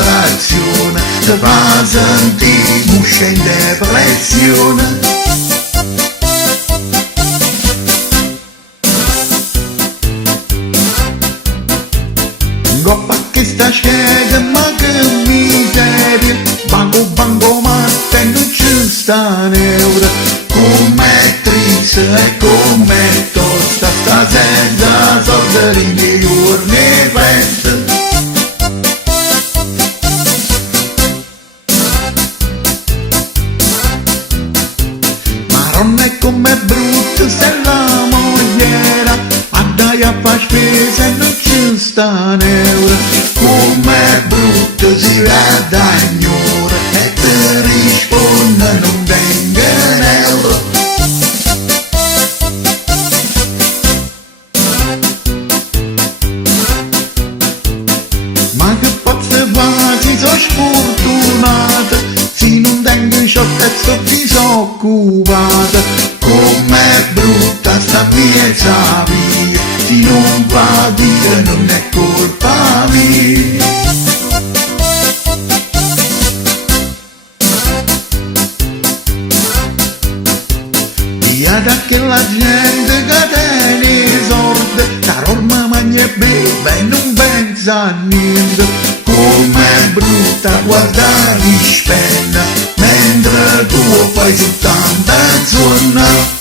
disperazione, ti fa sentire muscia in depressione. Goppa che sta scega ma che miseria, banco banco ma te non ci sta neura, com'è triste e com'è tosta, sta senza soldi nei giorni festa. Ma non è com'è brutto se la mogliera, andai a far spesa e non ci sta neura, com'è brutto si vede a ignora e ti risponde non venga neuro. Ma che posso fare, si sono sfortunata, se non tengo short e sono disoccupata, com'è brutta sta mia via, se non va dire non è colpa mia. Via da che la gente che tiene sorte, carorma mangia e beve e non pensa a niente, com'è brutta guardare chi spende, mentre tu fai soltanto zona.